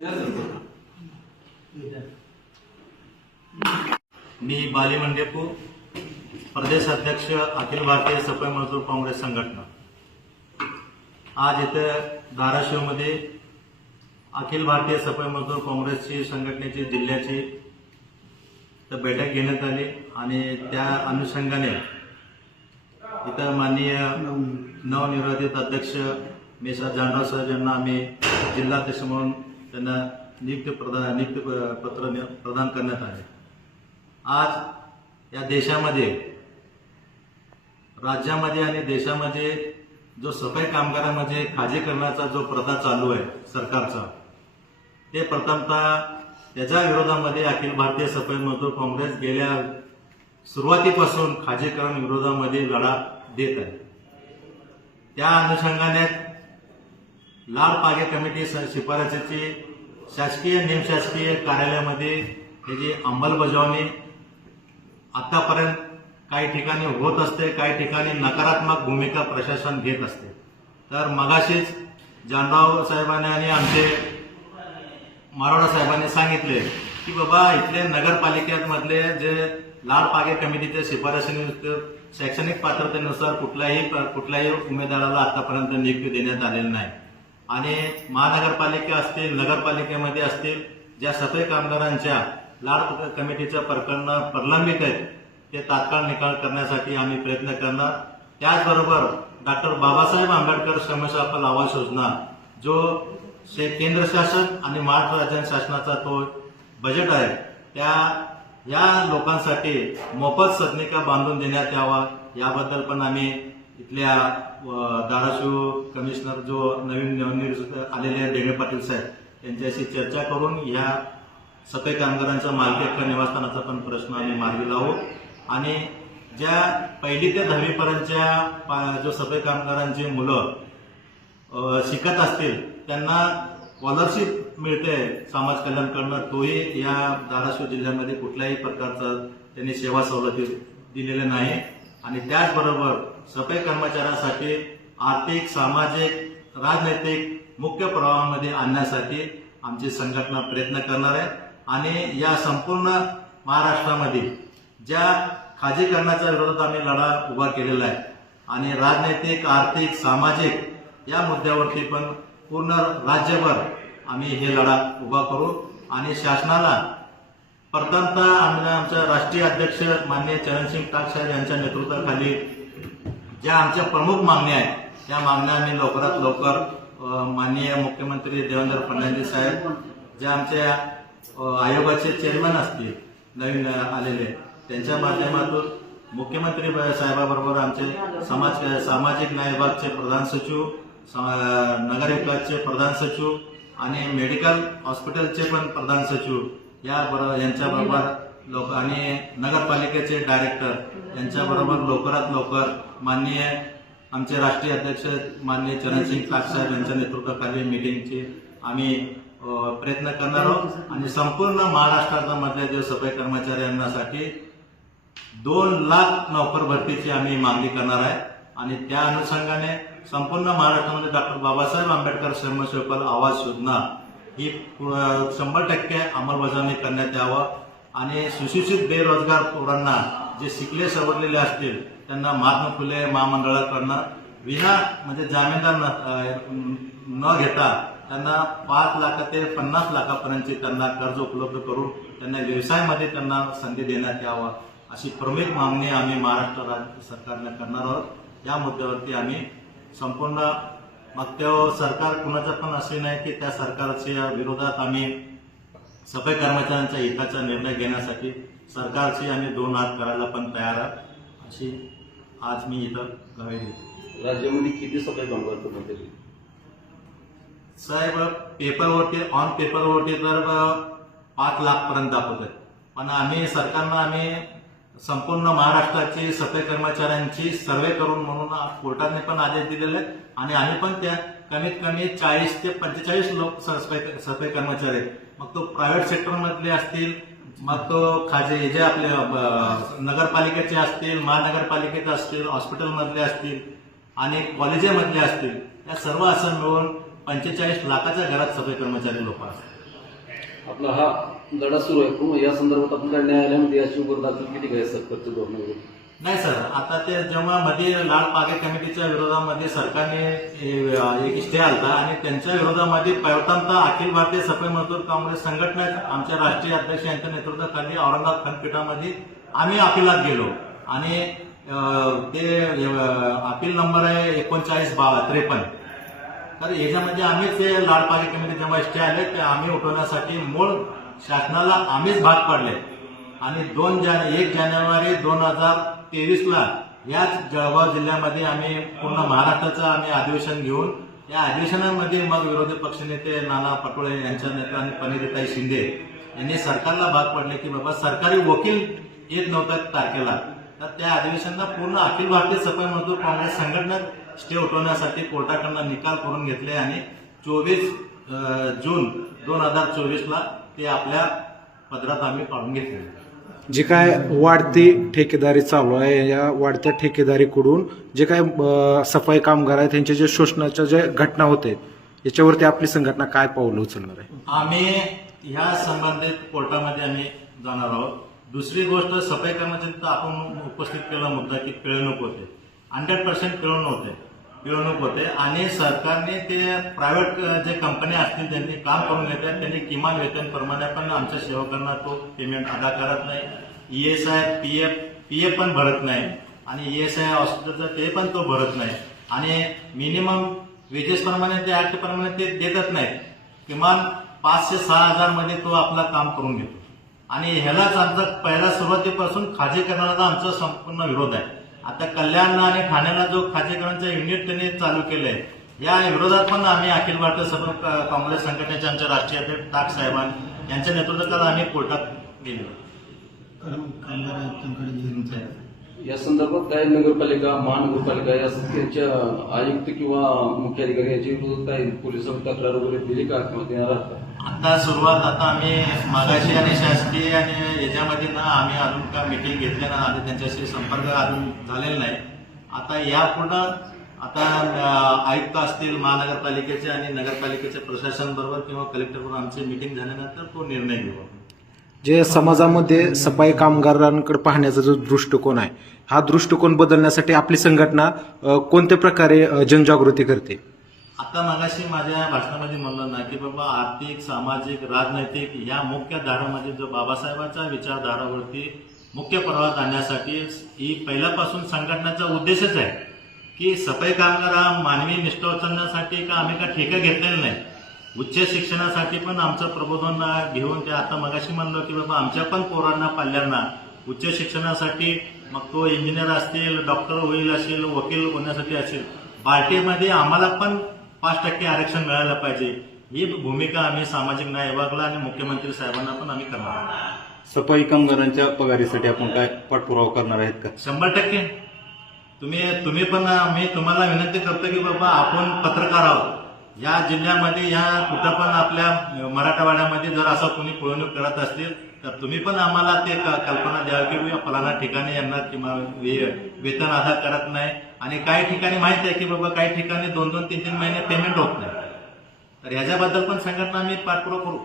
मी बाली मंडेपू प्रदेश अध्यक्ष अखिल भारतीय सफाई मजदूर काँग्रेस संघटना. आज इथं धाराशिवमध्ये अखिल भारतीय सफाई मजदूर काँग्रेसची संघटनेची जिल्ह्याची तर बैठक घेण्यात आली आणि त्या अनुषंगाने इथं माननीय नवनिर्वाचित अध्यक्ष मेसा जांडराव साहेब यांना आम्ही जिल्हाध्यक्ष म्हणून त्यांना नियुक्ती प्रदान नियुक्ती पत्र प्रदान करण्यात आले. आज या देशामध्ये राज्यामध्ये आणि देशामध्ये जो सफाई कामगारांमध्ये खाजेकरणाचा जो प्रथा चालू आहे सरकारचा ते प्रथमतः त्याच्या विरोधामध्ये अखिल भारतीय सफाई मजदूर काँग्रेस गेल्या सुरुवातीपासून खाजेकरण विरोधामध्ये लढा देत आहे. त्या अनुषंगाने लाल पागे कमिटी शिफारसीची शासकीय निमशासकीय कार्यालयामध्ये त्याची अंमलबजावणी आतापर्यंत काही ठिकाणी होत असते काही ठिकाणी नकारात्मक भूमिका प्रशासन घेत असते. तर मगाशीच जानराव साहेबांनी आणि आमचे मारोडा साहेबांनी सांगितले की बाबा इथले नगरपालिकेमधले जे लाल पागे कमिटीच्या शिफारसीनुसार शैक्षणिक पात्रतेनुसार कुठल्याही कुठल्याही उमेदवाराला आतापर्यंत नियुक्ती देण्यात आलेली नाही. आणि महानगरपालिका असतील नगरपालिकेमध्ये असतील ज्या सफाई कामगारांच्या लाल कमिटीचं प्रकरण प्रलंबित आहेत ते तात्काळ निकाल करण्यासाठी आम्ही प्रयत्न करणार. त्याचबरोबर डॉक्टर बाबासाहेब आंबेडकर श्रमशापल आवास योजना जो शे- केंद्र शासन आणि महाराष्ट्र राज्य शासनाचा तो बजेट आहे त्या या लोकांसाठी मोफत सदनिका बांधून देण्यात यावा याबद्दल पण आम्ही इथल्या धाराशिव कमिशनर जो नवीन नवनिर्वाचित आलेले डेगळे पाटील साहेब यांच्याशी चर्चा करून ह्या सफाई कामगारांचा मालकी हक्क निवासस्थानाचा पण प्रश्न आम्ही मार्गी लावू. आणि ज्या पहिली ते दहावीपर्यंतच्या पा- जो सफाई कामगारांची मुलं शिकत असतील त्यांना स्कॉलरशिप मिळते समाज कल्याणकडनं तोही या धाराशिव जिल्ह्यामध्ये कुठल्याही प्रकारचा त्यांनी सेवा सवलती दिलेल्या नाही. आणि त्याचबरोबर सफाई कर्मचाऱ्यांसाठी आर्थिक सामाजिक राजनैतिक मुख्य प्रवाहामध्ये आणण्यासाठी आमची संघटना प्रयत्न करणार आहे. आणि या संपूर्ण महाराष्ट्रामध्ये ज्या खाजगीकरणाच्या विरोधात आम्ही लढा उभा केलेला आहे आणि राजनैतिक आर्थिक सामाजिक या मुद्द्यावरती पण पूर्ण राज्यभर आम्ही हे लढा उभा करू. आणि शासनाला प्रथमतः आम्ही आमच्या राष्ट्रीय अध्यक्ष माननीय चरणसिंग टाकसाहेब यांच्या नेतृत्वाखाली ज्या आमच्या प्रमुख मागण्या आहेत त्या मागण्या आम्ही लवकरात लवकर माननीय मुख्यमंत्री देवेंद्र फडणवीस साहेब जे आमच्या आयोगाचे चेअरमॅन असतील नवीन आलेले त्यांच्या माध्यमातून मुख्यमंत्री साहेबाबरोबर आमचे समाज सामाजिक न्याय विभागचे प्रधान सचिव स- नगर विकासचे प्रधान सचिव आणि मेडिकल हॉस्पिटलचे पण प्रधान सचिव या बरोबर यांच्याबरोबर लोक आणि नगरपालिकेचे डायरेक्टर यांच्याबरोबर लवकरात लवकर माननीय आमचे राष्ट्रीय अध्यक्ष माननीय चरणसिंग साहेब यांच्या नेतृत्वाखाली मीटिंगची आम्ही प्रयत्न करणार आहोत. आणि संपूर्ण महाराष्ट्रामधल्या जे सफाई कर्मचाऱ्यांसाठी दोन लाख नोकर भरतीची आम्ही मागणी करणार आहे. आणि त्या अनुषंगाने संपूर्ण महाराष्ट्रामध्ये डॉक्टर बाबासाहेब आंबेडकर श्रमशोकल आवास योजना ही शंभर टक्के अंमलबजावणी करण्यात यावं. आणि सुशिक्षित बेरोजगार पोरांना जे शिकले सवरलेले असतील त्यांना महात्मा फुले महामंडळाकडनं विना म्हणजे जामीनदार न न घेता त्यांना पाच लाख ते पन्नास लाखापर्यंतचे त्यांना कर्ज उपलब्ध करून त्यांना व्यवसायामध्ये त्यांना संधी देण्यात यावा अशी प्रमुख मागणी आम्ही महाराष्ट्र राज्य सरकारने करणार आहोत. या मुद्द्यावरती आम्ही संपूर्ण मग तो सरकार कुणाचं पण असे नाही की त्या सरकारच्या विरोधात आम्ही सफाई कर्मचाऱ्यांच्या हिताचा निर्णय घेण्यासाठी सरकारशी आम्ही दोन हात करायला पण तयार आहोत. अशी आज मी इथं गवाही देतो राज्यामध्ये किती सफाई कामगार साहेब पेपरवरती ऑन पेपरवरती तर पाच लाख पर्यंत दाखवत आहेत पण आम्ही सरकारनं आम्ही संपूर्ण महाराष्ट्राची सफाई कर्मचाऱ्यांची सर्वे करून म्हणून कोर्टाने पण आदेश दिलेले आहेत. आणि आम्ही पण त्या कमीत कमी चाळीस ते पंचेचाळीस लोक सफाई सफाई कर्मचारी आहेत. मग तो प्रायव्हेट सेक्टरमधले असतील मग तो खाजे जे आपले नगरपालिकेचे असतील महानगरपालिकेचे असतील हॉस्पिटलमधले असतील आणि कॉलेजेमधले असतील या सर्व असं मिळून पंचेचाळीस लाखाच्या घरात सफाई कर्मचारी लोक असतात. आपला हा लढा सुरू आहे. या संदर्भात आपण न्यायालयामध्ये याची दाखल केली काय सरकारचं धोरण नाही सर आता ते जेव्हा मध्ये लाल पागे कमिटीच्या विरोधामध्ये सरकारने एक स्टे आलता आणि त्यांच्या विरोधामध्ये प्रथमतः अखिल भारतीय सफाई मजदूर काँग्रेस संघटना आमच्या राष्ट्रीय अध्यक्ष यांच्या नेतृत्वाखाली औरंगाबाद खंडपीठामध्ये आम्ही अपिलात गेलो. आणि ते अपील नंबर आहे एकोणचाळीस बा त्रेपन्न. तर याच्यामध्ये आम्हीच ते लाल पागे कमिटी जेव्हा स्टे आले ते आम्ही उठवण्यासाठी मूळ शासनाला आम्हीच भाग पडले. आणि दोन जाने एक जानेवारी दोन हजार तेवीसला याच जळगाव जिल्ह्यामध्ये आम्ही पूर्ण महाराष्ट्राचं आम्ही अधिवेशन घेऊन या अधिवेशनामध्ये मग विरोधी पक्षनेते नाना पटोळे यांच्या नेत्या आणि पनीरताई शिंदे यांनी सरकारला भाग पडले की बाबा सरकारी वकील येत नव्हता तारखेला. तर त्या अधिवेशनाला पूर्ण अखिल भारतीय सफाई मजदूर काँग्रेस संघटनेत स्टे उठवण्यासाठी कोर्टाकडनं निकाल करून घेतले आणि चोवीस जून दोन हजार चोवीसला ते आपल्या पदरात आम्ही काढून घेतले. जे काय वाढती ठेकेदारी चालू आहे या वाढत्या ठेकेदारीकडून जे काय सफाई कामगार आहेत त्यांच्या जे शोषणाच्या ज्या घटना होते याच्यावरती आपली संघटना काय पाऊल उचलणार आहे? आम्ही ह्या संबंधित कोर्टामध्ये आम्ही जाणार आहोत. दुसरी गोष्ट सफाई कर्मचारी आपण उपस्थित केला मुद्दा की पिळवणूक होते. हंड्रेड पर्सेंट पिळवणूक होते पिळवणूक होते. आणि सरकारने ते प्रायव्हेट जे कंपन्या असतील त्यांनी काम करून घेतात त्यांनी किमान वेतनप्रमाणे पण आमच्या सेवकांना तो पेमेंट अदा करत नाही. E S I P F P F पण भरत नाही. आणि ई एस आय हॉस्पिटलचं ते पण तो भरत नाही. आणि मिनिमम वेजेसप्रमाणे ते ऍक्ट ते देतच नाहीत. किमान पाच ते सहा हजारमध्ये तो आपला काम करून घेतो. आणि ह्यालाच आमचा पहिल्या सुरुवातीपासून खाजेकरणाला आमचा संपूर्ण विरोध आहे. आता कल्याण आणि ठाण्याला जो खाजेकरांचा युनिट त्यांनी चालू केलंय या विरोधात पण आम्ही अखिल भारतीय सभा क- काँग्रेस संघटनेचे आमचे राष्ट्रीय अध्यक्ष टाक साहेबां यांच्या नेतृत्वात आम्ही कोर्टात गेलो. या संदर्भात काय नगरपालिका महानगरपालिका या त्यांच्या आयुक्त किंवा मुख्य अधिकारी याची विरोधात काय पोलिसांनी तक्रार वगैरे दिली का? किंवा देणार आता सुरुवात आता आम्ही मागाशी आणि शासकीय आणि याच्यामध्ये ना आम्ही अजून काय मिटिंग घेतल्या ना आणि त्यांच्याशी संपर्क अजून झालेला नाही. आता या पूर्ण आता आयुक्त असतील महानगरपालिकेचे आणि नगरपालिकेच्या प्रशासन बरोबर किंवा कलेक्टर बरोबर आमची मिटिंग झाल्यानंतर तो निर्णय घेऊ जे समाजामध्ये सफाई कामगारांकडे पाहण्याचा जो दृष्टिकोन आहे हा दृष्टिकोन बदलण्यासाठी आपली संघटना कोणत्या प्रकारे जनजागृती करते? आता मगाशी माझ्या भाषणामध्ये म्हणलं ना की बाबा आर्थिक सामाजिक राजनैतिक या मुख्य धारामध्ये जो बाबासाहेबांच्या विचारधारावरती मुख्य प्रवास आणण्यासाठी ही पहिल्यापासून संघटनेचा उद्देशच आहे. की सफाई कामगार हा मानवी निष्ठावचनासाठी का आम्ही का ठेका घेतलेला नाही? उच्च शिक्षणासाठी पण आमचं प्रबोधन घेऊन ते आता मगाशी म्हणलो की बाबा आमच्या पण पोरांना पाल्यांना उच्च शिक्षणासाठी मग तो इंजिनियर असतील डॉक्टर होईल असेल वकील होण्यासाठी असेल. पार्टीमध्ये आम्हाला पण पाच टक्के आरक्षण मिळालं पाहिजे. ही भूमिका आम्ही सामाजिक न्याय विभागाला आणि मुख्यमंत्री साहेबांना पण आम्ही करणार आहोत. सफाई कामगारांच्या पगारीसाठी आपण काय पाठपुरावा करणार आहेत का? शंभर टक्के. तुम्ही तुम्ही पण मी तुम्हाला विनंती करतो की बाबा आपण पत्रकार आहोत. या जिल्ह्यामध्ये या कुठं पण आपल्या मराठवाड्यामध्ये जर असं कोणी पिळवणूक करत असतील तर तुम्ही पण आम्हाला ते कल्पना द्यावी की फलाना ठिकाणी यांना किंवा वेतन अदा करत नाही. आणि काही ठिकाणी माहिती आहे की बाबा काही ठिकाणी दोन दोन तीन तीन महिने पेमेंट होत नाही. तर ह्याच्याबद्दल पण संघटना आम्ही पाठपुरा करू.